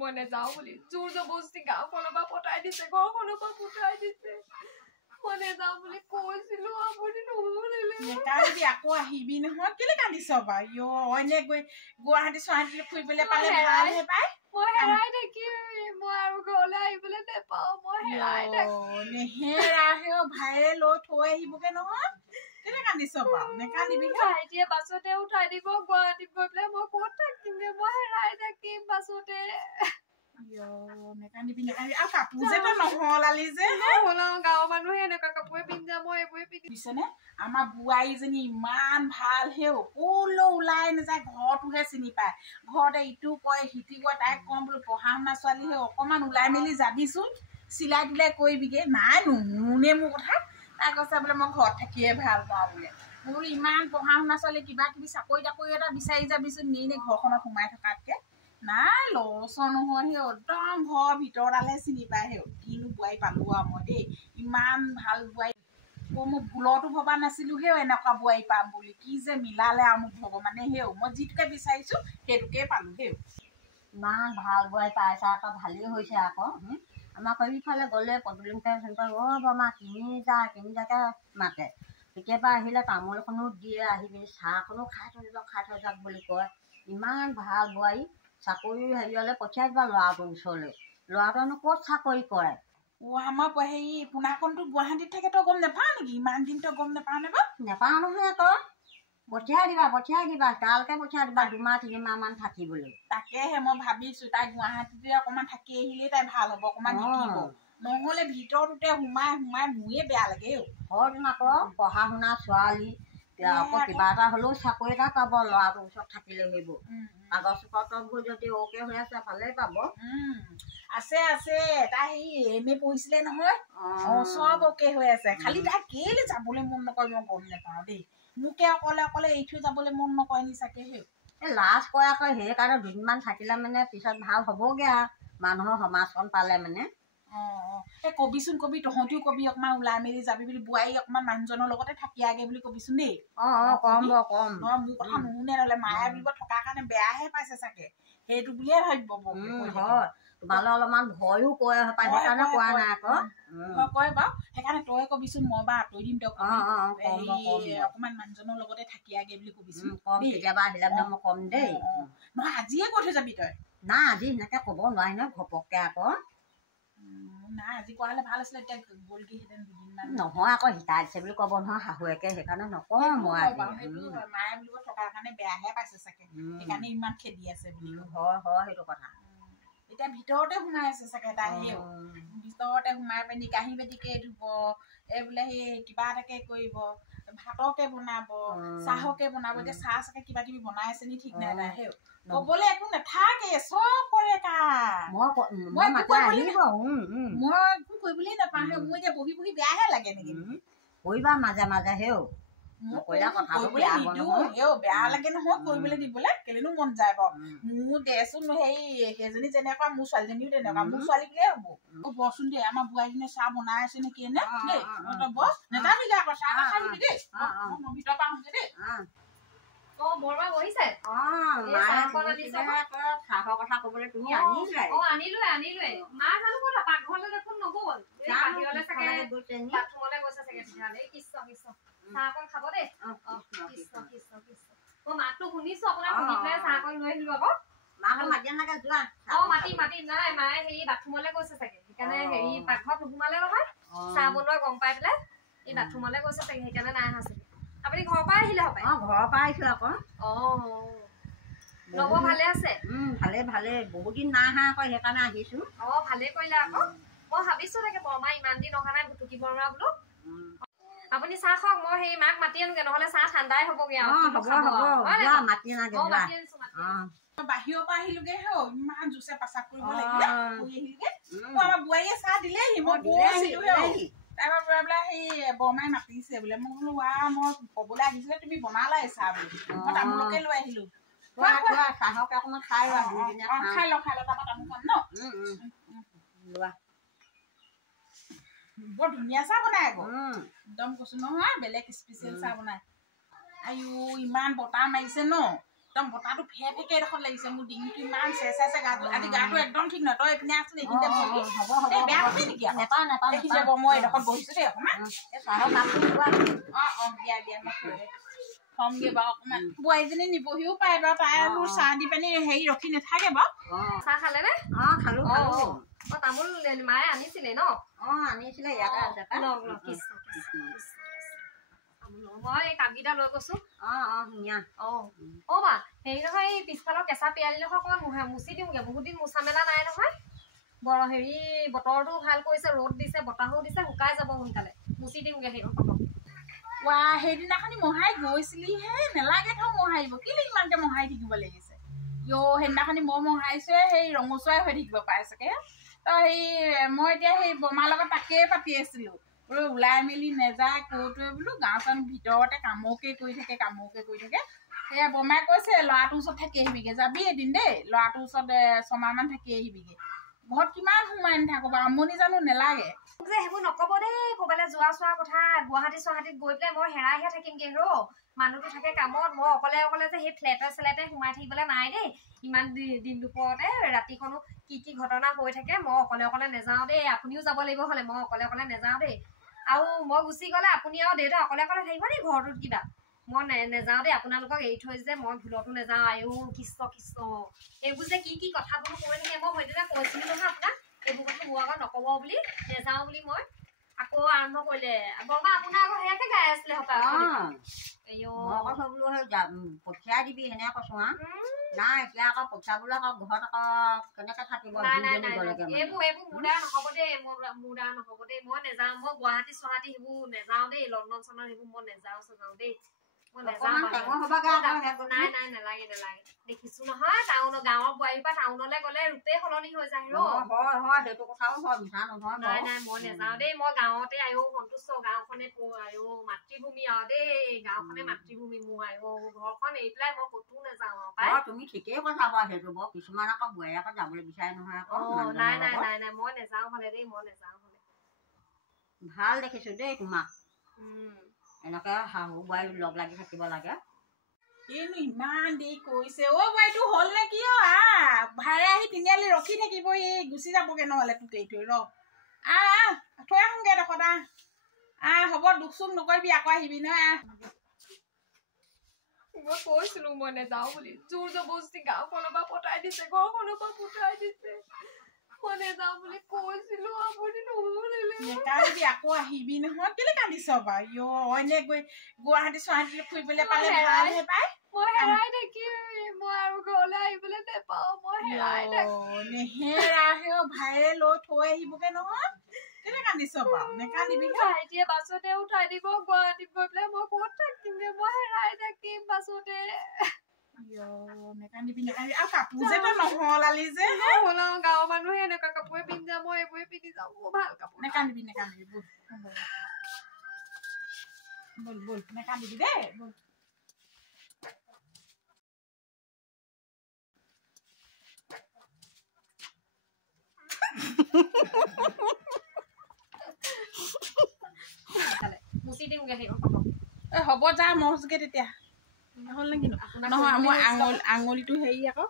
মই নেযাওঁ বুলি জোৰ জবৰদস্তি গাঁওখনৰ পৰা পঠাই দিছে ঘৰখনৰ পৰা পঠাই দিছে মই নেযাওঁ বুলি কৈছিলো আপুনি নুশুনিলে নেকান্দিবি আকৌ আহিবি নহয় কেলে কান্দিছ বা ইয় অইনে গৈ গুৱাহাটী চুৱাহাটীলৈ ফুৰিবলৈ পালে ভালহে পায় মই হেৰাই থাকিম মই আৰু ঘৰলৈ আহিবলৈ নেপাওঁ মই হেৰাই থাকিম নেহেৰাহে ভাইৰে লৈ থৈ আহিবগে নহয় কেলে কান্দিছ বা নেকান্দিবি ভাইটিয়ে বাছতে উঠাই দিব গুৱাহাটীত গৈ পেলাই মই ক'ত থাকিমগে মই হেৰাই থাকিম বাছতে নেকান্দিবি নেকান্দিবি আৰু কাপোৰ যে তই নহলালি যে গাঁৱৰ মানুহে এনেকুৱা কাপোৰে পিন্ধা মই এইবোৰে পিন্ধিছেনে আমাৰ বোৱাৰীজনী ইমান ভাল হেও ক'লৈ ওলাই নাযায় ঘৰটোহে চিনি পায় ঘৰতে ইটো কয় সিটো কয় তাইক কম বোলো পঢ়া শুনা ছোৱালী হে অকণমান ওলাই মেলি যাবিচোন চিলাই তিলাই কৰিবিগে নাই নুশুনে মোৰ কথা তাই কৈছে বোলে মই ঘৰত থাকিয়ে ভাল পাওঁ বোলে মই বোলো ইমান পঢ়া শুনা ছোৱালী কিবা কিবি চাকৰি তাকৰি এটা বিচাৰি যাবিচোন নে ঘৰখনত সোমাই থকাতকে নাই লৰচৰ নহয় সেই একদম ঘৰৰ ভিতৰডালহে চিনি পায় সেই কিনো বোৱাৰী পালো আৰু মই দেই ইমান ভাল বোৱাৰী মই ভুলতো ভবা নাছিলো হেও এনেকুৱা বোৱাৰী পাম বুলি কি যে মিলালে আৰু মোক ভগৱানে হেও মই যিটোকে বিচাৰিছো সেইটোকে পালো হেও ইমান ভাল বোৱাৰী পাইছা আকৌ ভালেই হৈছে আকৌ আমাক এইফালে গ'লে পদূলিমুখে বৰমা তিনিটাকে মাতে কেতিয়াবা আহিলে তামোল এখনো দিয়ে আহিবি চাহকণো খাই থৈ যাওক বুলি কয় ইমান ভাল বোৱাৰী চাকৰি হেৰিয়লৈ পঠিয়াই দিবা ল'ৰাটোৰ ওচৰলৈ ল'ৰাটোৱেনো ক'ত চাকৰি কৰে আমাৰ হেৰি পোনাকণটো গুৱাহাটীত থাকে তই গম নাপাৱ নেকি ইমান দিন তই গম নাপাৱ নে বাৰু নেপাওঁ নহয় আকৌ পঠিয়াই দিবা তালৈকে পঠিয়াই দিবা 2-3 মাহমান থাকিবলৈ তাকেহে মই ভাবিছো তাই গুৱাহাটীতে অকণমান থাকি আহিলেই তাই ভাল হ'ব অকণমান শিকিব নহ'লে ভিতৰটোতে সোমাই মোৰে বেয়া লাগে ঘৰটোন আকৌ পঢ়া শুনা ছোৱালী আকৌ কিবা এটা হ'লেও চাকৰি এটা পাব ল'ৰাটোৰ ওচৰত থাকিলে সেইবোৰ কাগজ পত্ৰবোৰ যদি অ'কে হৈ আছে ভালেই পাব আছে তাই হেৰি MA পঢ়িছিলে নহয় চব অ'কে হৈ আছে খালি তাই কেলে যাবলৈ মন নকৰে মই গম নাপাওঁ দেই মোকে অকলে এৰি থৈ যাবলৈ মন নকৰে নি চাগে সেই লাজ কৰে আকৌ সেইকাৰণে 2 দিনমান থাকিলে মানে পিছত ভাল হ'বগে আৰু মানুহৰ সমাজখন পালে মানে কবিচোন তহঁতিও কবি অকণমান ওলাই মেলি যাবি বুলি বোৱাৰী অকণমান মানুহজনৰ লগতে থাকি আগে বুলি কবিচোন দেই কম নহয় মোৰ কথা নুশুনে নহ'লে মায়ে বুলিব থকাৰ কাৰণে বেয়াহে পাইছে চাগে সেইটো বুলিয়ে ভাবিব হয় তোমালৈ অলপমান ভয়ো কৰে সেইকাৰণে কোৱা নাই আকৌ কয় বাৰু সেইকাৰণে তই কবিচোন মই বাৰু আঁতৰি দিম তই অকণমান মানুহজনৰ লগতে থাকি আগে বুলি কবিচোন কেতিয়াবা আহিলে মানে মই কম দেই নহয় আজিয়ে কৈ থৈ যাবি তই নাই আজি সেনেকে ক'ব নোৱাৰি নহয় ঘপককে আকৌ নাই আজি কোৱা হ'লে ভাল আছিলে এতিয়া গ'লগৈহেঁতেন 2 দিনমান নহয় আকৌ শিকাই দিছে বুলি ক'ব নহয় শাহুৱেকে সেইকাৰণে নকওঁ মই মায়ে বুলিব থকাৰ কাৰণে বেয়াহে পাইছে চাগে সেইকাৰণে ইমান খেদি আছে বুলি হয় সেইটো কথা এতিয়া ভিতৰতে সোমাই আছে চাগে তাই সেই ভিতৰতে সোমাই পিনি কাঁহী বাতিকে ধুব বোলে সেই কিবা এটাকে কৰিব ভাতকে বনাব চাহকে বনাব এতিয়া চাহ চাগে কিবা কিবি বনাই আছে নি ঠিক নাই তাই সেই ক'বলৈ একো নাথাকে চব কৰে মই একো কৰিবলৈ নাপাওঁ সেই মোৰ এতিয়া বহি বেয়াহে লাগে নেকি কৰিবা মাজে মাজে হেও বেয়া লাগে নহয় কৰিবলৈ দিবলৈ কেলেনো মন যায় বাৰু মোৰ দেচোন সেইজনী যেনেকুৱা মোৰ ছোৱালীজনীও তেনেকুৱা মোৰ ছোৱালী বুলিয়ে হ'ব বচোন দেই আমাৰ বোৱাৰীজনীয়ে চাহ বনাই আছে নেকি এনে দেই তই বছ নেযাবিগে আকৌ চাহ খাই দিবি দেই মই ভিতৰৰ পৰা আহোঁগে দেই বৰমা বহিছে চাহৰ কথা ক'বলৈ তুমি আনিলোৱে মা জানো ক'ত পাকঘৰলৈ দেখোন নগ'ল বাহিৰলৈ চাগে বাথৰুমলৈ গৈছে চাগে কৃষ্ণ চাহ অকণ খাব দেই কৃষ্ণ মই মাতটো শুনিছো আপোনাৰ শুনি পেলাই চাহ অকণ লৈ আহিলো আকৌ মাতি নাই মায়ে হেৰি বাথৰুমলৈ গৈছে চাগে সেইকাৰণে হেৰি পাকঘৰত নুসুমালে নহয় চাহ বনোৱা গম পাই পেলাই এই বাথৰুমলৈ গৈছে চাগে সেইকাৰণে নাই অহা চাগে আপুনি ঘৰৰ পৰা আহিলে হ'ব ঘৰৰ পৰা আহিছো আকৌ নব ভালে আছে ভালে বহুত দিন নাই অহা আকৌ সেইকাৰণে আহিছো ভালে কৰিলে আকৌ মই ভাবিছো তাকে বৰমা ইমান দিন অহা নাই ভুটুকি বৰমা বোলো আপুনি চাহ খাওক মই সেই মাক মাতি আনোগে নহলে চাহ ঠাণ্ডাই হ'বগে বাহিৰৰ পৰা আহিলোগে হেও ইমান জোৰছে পেচাব কৰিব লাগিলে আমাৰ বোৱাৰীয়ে চাহ দিলেহি মই গৈছিলো তাৰপৰা বোলে সেই বৰমাই মাতিছে বোলে মই বোলো মই ক'বলৈ আহিছিলে তুমি বনালাই চাহ বুলি মই তামোলকে লৈ আহিলো চাহকে অকণমান খাই খাই ল তাৰপৰা তামোল খাম ন বৰ ধুনীয়া চাহ বনাই আকৌ একদম কৈছো নহয় বেলেগ স্পেচিয়েল চাহ বনাই আইও ইমান বতাহ মাৰিছে ন একদম বতাহটো ফে ফেকে এডোখৰত লাগিছে মোৰ ডিঙিটো ইমান চেঁচাইছে গাটো আজি গাটো একদম ঠিক নহয় তই এইপিনে আছিলি এইখিনিতে বহি বেয়া পাবি নেকি এইখিনি যাব মই এডোখৰত বহিছো দেই অকণমান দিয়া দিয়া মই থমগে বাৰু অকণমান বোৱাৰীজনী নিবহিও পায় বাৰু তাই আৰু চাহ দি পানি হেৰি ৰখি নাথাকে বাৰু চাহ খালে নে খালো তামোল মায়ে আনিছিলে ন আনিছিলে ইয়াতে আছে মই কাপকেইটা লৈ গৈছো ধুনীয়া মা হেৰি নহয় এই পিছফালৰ কেঁচা পিয়ালিডোখৰ অকণমান মুচি দিওঁগে বহুত দিন মোচা মেলা নাই নহয় বৰ হেৰি বতৰটো ভাল কৰিছে ৰ'দ দিছে বতাহো দিছে শুকাই যাব সোনকালে মুচি দিওঁগে সেইডোখৰ ৱা সেইদিনাখনি মহাই গৈছিলিহে নেলাগে থ মহাৰিব কেলে ইমানকে মহাৰি থাকিব লাগিছে সেইদিনাখনি মই মহাৰিছোৱে সেই ৰঙচুৱাই হৈ থাকিব পাৰে চাগে তই সেই মই এতিয়া সেই বমাৰ লগত তাকেই পাতি আছিলো বোলো ওলাই মেলি নেযায় ক'তোৱে বোলো গাঁও চান ভিতৰতে কামকে কৰি থাকে সেয়া বমাই কৈছে ল'ৰাটোৰ ওচৰত থাকি আহিবিগে যাবি এদিন দেই ল'ৰাটোৰ ওচৰত 6 মাহমান থাকি আহিবিগে ঘৰত কিমান সোমাই নাথাকো বাৰু আমনি জানো নেলাগে যে সেইবোৰ নকব দেই ক'বালৈ যোৱা চোৱা কথা গুৱাহাটীত গৈ পেলাই মই হেৰাইহে থাকিমগে মানুহটো থাকে কামত মই অকলে যে সেই ফ্লেটে সোমাই থাকিবলৈ নাই দেই ইমান দিন দুপৰতে ৰাতিখনো কি ঘটনা হৈ থাকে মই অকলে নেযাওঁ দেই আপুনিও যাব লাগিব হ'লে মই অকলে নেযাওঁ দেই আৰু মই গুচি গ'লে আপুনি আৰু দেউতা অকলে থাকিব নি ঘৰটোত কিবা মই নেযাওঁ দেই আপোনালোকক এৰি থৈ যে মই ভুলতো নেযাওঁ আয়ো কৃষ্ণ এইবোৰ যে কি কথাবোৰ কৈ থাকে মই সেইদিনা কৈছিলো নহয় আপোনাক এইবোৰ কথা মোৰ আগত নকব বুলি নেযাওঁ বুলি মই আকৌ আৰম্ভ কৰিলে বৰমা আপোনাৰ আকৌ সেয়াকে গাই আছিলে পঠিয়াই দিবি সেনেকে কৈছো নাই এতিয়া আকৌ পঠিয়াবলৈ আকৌ ঘৰত আকৌ কেনেকে থাকিব এইবোৰ মোৰ দ্বাৰা নহব দেই মই নেযাওঁ মই গুৱাহাটী সেইবোৰ নেযাওঁ দেই লণ্ডন চণ্ডন সেইবোৰ মই নেযাওঁ দেই নাই নেলাগে দেখিছো নহয় গাঁৱৰ বোৱাৰীৰ পৰা টাউনলৈ গলে ৰূপে সলনি হৈ যায় সেইটো কথাও হয় মিঠা নহয় নাই মই নেযাওঁ দেই মই গাঁৱতে সন্তুষ্ট গাঁওখনে মাতৃভূমি আৰু দেই গাঁওখনে মাতৃভূমি মোৰ ঘৰখন এৰি পেলাই মই ক'তো নেযাওঁ তুমি ঠিকেই কৈছা বাৰু সেইটো বৰ কিছুমান আকৌ বোৱাৰী আকৌ যাবলৈ বিচাৰে নহয় আকৌ নাই মই নেযাওঁ হলে দেই মই নেযাওঁ হলে ভাল দেখিছো দেই তোমাক এনেকে শাহু বোৱাৰী লগ লাগি থাকিব লাগে এইনো ইমান দেৰি কৰিছে বোৱাৰীটো হ'ল নে কি ভাড়া আহি তিনিআলি ৰখি থাকিব গুচি যাবগে নহলে তোক এৰি থৈ থৈ আহোগে এডোখৰত হ'ব দুখ চুখ নকৰিবি আকৌ আহিবি নহয় মই কৈছিলো মই নেযাওঁ বুলি জোৰ জবৰদস্তি গাঁওখনৰ পৰা পঠাই দিছে ঘৰখনৰ পৰা পঠাই দিছে মই নেযাওঁ বুলি কৈছিলো আপুনি নেকান্দিবি আকৌ আহিবি নহয় কেলে কান্দিছ বাৰু অইনে গৈ গুৱাহাটী ফুৰিবলৈ পালে ভালহে পায় মই হেৰাই থাকিম মই আৰু ঘৰলৈ আহিবলৈ নেপাওঁ মই নেহেৰাহে ভাইৰে লৈ থৈ আহিবগে নহয় কেলে কান্দিছ বাৰু নেকান্দিবি ভাইটিয়ে বাছতে উঠাই দিব গুৱাহাটীত গৈ পেলাই মই ক'ত থাকিমগে মই হেৰাই থাকিম বাছতে নেকান্দিবি আৰু কাপোৰ যে তই নহলালি যে গাঁৱৰ মানুহে এনেকুৱা কাপোৰে পিন্ধি যাওঁ মই এইবোৰে পিন্ধি যাওঁ মোৰ ভাল কাপোৰ নেকান্দিবি বল নেকান্দিবি দেই বল মুচি দিওঁগে হ'ব যা মচগে তেতিয়া হ'ল নেকি নহয় মোৰ আঙুলিটো হেৰি আকৌ